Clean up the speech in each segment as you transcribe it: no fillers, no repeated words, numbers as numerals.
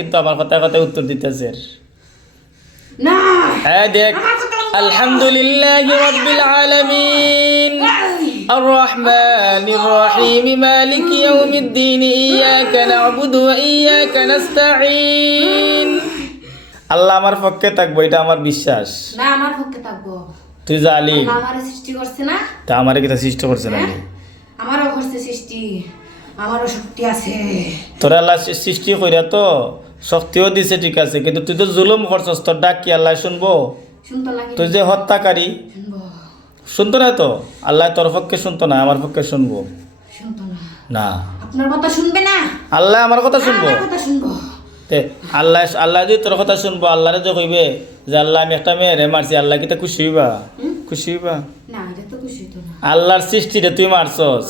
কিন্তু আমার কথায় কথায় উত্তর দিতেছে না হ্যাঁ দেখ আলহামদুলিল্লাহি রাব্বিল আলামিন আর রহমানির রহিম মালিকি ইয়াউমিদ্দিন ইয়াকা না'বুদু ওয়া ইয়াকা নাস্তাঈন। আল্লাহ আমার পক্ষে থাকবো, এটা আমার বিশ্বাস। না আমার পক্ষে থাকবো। তুই জালিম, আল্লাহ আমারে সৃষ্টি করছে না? তা আমারে কি তা সৃষ্টি করছে না? আমারও করছে সৃষ্টি, আমারও শক্তি আছে। তোরা আল্লাহ সৃষ্টি কইরা তো শক্তিও দিছে, ঠিক আছে, কিন্তু তুই তো জুলুম করছস। তোর ডাক কি আল্লাহ শুনবো? শুনতো না? তুই যে হত্যাকারী, শুনবো। শুনতো না তো? আল্লাহ তোর পক্ষে শুনতো না, আমার পক্ষে শুনবো শুনতো না? না। আপনার কথা শুনবে না? আল্লাহ আমার কথা শুনবো। আমার কথা শুনবো। তে আল্লাহ আল্লাহ যদি তোর কথা শুনবো, আল্লাহরে যে কইবে যে আল্লাহ আমি একটা মেয়েরে মারছি, আল্লাহ কি তা খুশি হইবা? খুশি হইবা? না, এটা তো খুশি হতো না। আল্লাহর সৃষ্টিরে তুই মারছস,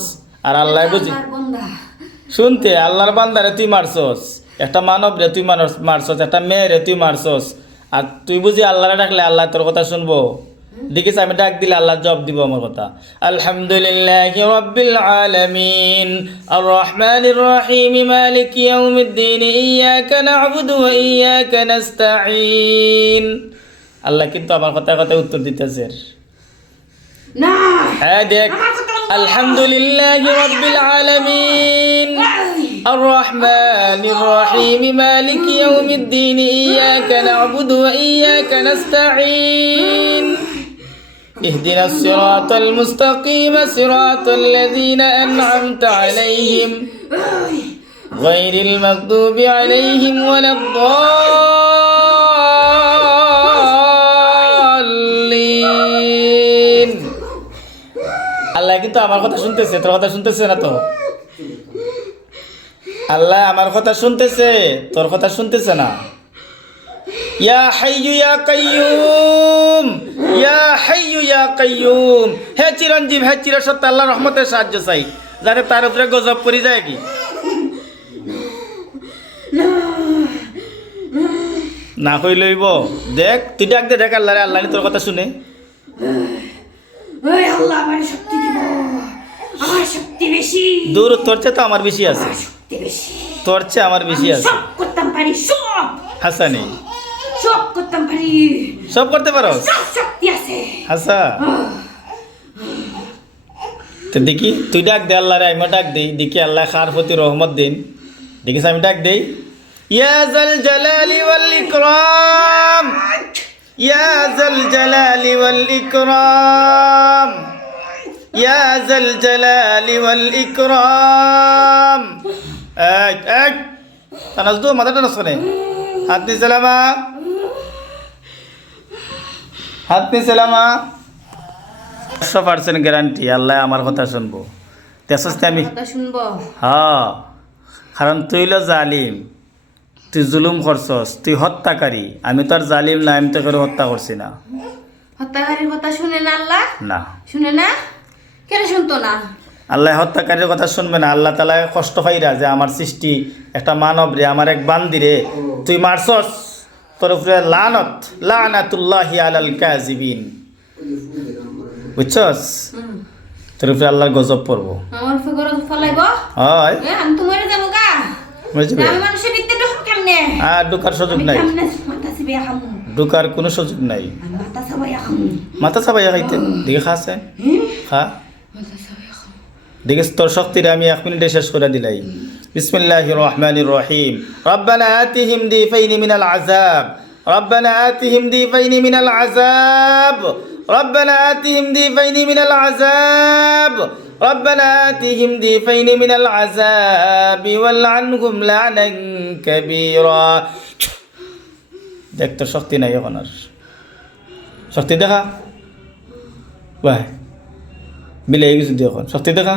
আর আল্লাহ বুঝি আমার বান্দা। শুনতে আল্লাহর বান্দারে তুই মারছস, একটা মানব রে তুই মারছস, একটা মেয়েরে তুই মারছস, আর তুই বুঝি আল্লাহরে ডাকলে আল্লাহ তোর কথা শুনবো? দেখিস আমি ডাক দিলে আল্লাহ জবাব দিব আমার কথা। আলহামদুলিল্লাহি রাব্বিল আলামিন আর রহমানির রহিম মালিকি ইয়াউমিদ্দিন ইয়াকা না'বুদু ওয়া ইয়াকা নাস্তাঈন। আল্লাহ কিন্তু আমার কথায় কথায় উত্তর দিতেছে না হ্যাঁ দেখ আলহামদুলিল্লাহি রাব্বিল আলামিন আর রহমানির রহিম মালিকি ইয়াউমিদ্দিন ইয়াকা না'বুদু ওয়া ইয়াকা নাস্তাঈন। اهدنا الصراط المستقيم صراط الذين أنعمت عليهم غير المغضوب عليهم ولا الضالين। আল্লাহ কিন্তু আমার কথা শুনতেছে, তোর কথা শুনতেছে না তো? আল্লাহ আমার কথা শুনতেছে, তোর কথা শুনতেছে না। ইয়া হাইয়ু ইয়া কাইয়ুম, ইয়া হাইয়ু ইয়া কাইয়ুম। হে চিরঞ্জীব, হে চিরসত্য, আল্লাহ রহমতের সাহায্য চাই, যাতে তার উপরে গজব পড়ে যায় কি না কই লইব। দেখ তুই ডাক দে, দেখ আল্লাহ রে, আল্লাহ তোর কথা শুনে। ওই আল্লাহ আমার শক্তি দিব, আমার শক্তি বেশি। দূর, তোর চেয়ে তো আমার বেশি আছে, শক্তি বেশি, তোর চেয়ে আমার বেশি আমি আছে। সব করতাম পারি, সব হাসানি সব করতাম পারি, সব করতে পারো, সব শক্তি আছে। হাসা তো দেখি তুই ডাক দে আল্লাহ রে, আমি ডাক দেই, দেখি আল্লাহ খার প্রতি রহমত দিন। দেখিস আমি ডাক দেই, ইয়া জাল জালালি ওয়াল ইকরাম, ইয়া জাল জালালি ওয়াল ইকরাম, ইয়া জাল জালালি ওয়াল ইকরাম। এক এক তানাজ দু মাথাটা নষ্ট করে, হাত নি সালামা, হাত নি সালামা। 100% গ্যারান্টি আল্লাহ আমার কথা শুনবো। তেসতে আমি কথা শুনবো। হ্যাঁ, কারণ তুই হলো জালিম, তুই জুলুম করছস, তুই হত্যাকারী। আমি তো আর জালিম না, আমি তো করে হত্যা করছি না। হত্যাকারীর কথা শুনে না আল্লাহ? না, শুনে না? কেন শুনতো না? আল্লাহ হত্যাকারীর কথা শুনবে না। আল্লাহ তাআলা কষ্ট পাইরা যে আমার সৃষ্টি একটা মানব রে, আমার এক বান্দি রে তুই মারছস, তোর উপরে লানত, লানাতুল্লাহি আলাল কাযিবিন। বুঝছস? তোর উপরে আল্লাহর গজব পড়বো। আমার ফিগর ফলাইব? হয় আমি তো মরে যাবো গা। বুঝবে? আমি মানুষের ভিতরে ঢুক কেমনে? আর ঢুকার সুযোগ নাই, কেমনে মাথা চিবিয়ে খামু? ঢুকার কোনো সুযোগ নাই। আমি মাথা চাবাইয়া খামু। মাথা চাবাইয়া খাইতে দেখে খাচ্ছে, খা মাথা চাবাইয়া খামু। দেখিস তোর শক্তিরে আমি 1 মিনিটে শেষ করে দিলাই। বিসমিল্লাহির রহমানির রহিম। রব্বানা আতিহিম দিফাইনি মিনাল আযাব, রব্বানা আতিহিম দিফাইনি মিনাল আযাব, রব্বানা আতিহিম দিফাইনি মিনাল আযাব, রব্বানা আতিহিম দিফাইনি মিনাল আযাব ওয়ালআনহুম লা'নান কাবীরা। দেখ তোর শক্তি নাই এখন আর, শক্তি দেখা ভাই বিলে গেছি, এখন শক্তি দেখা।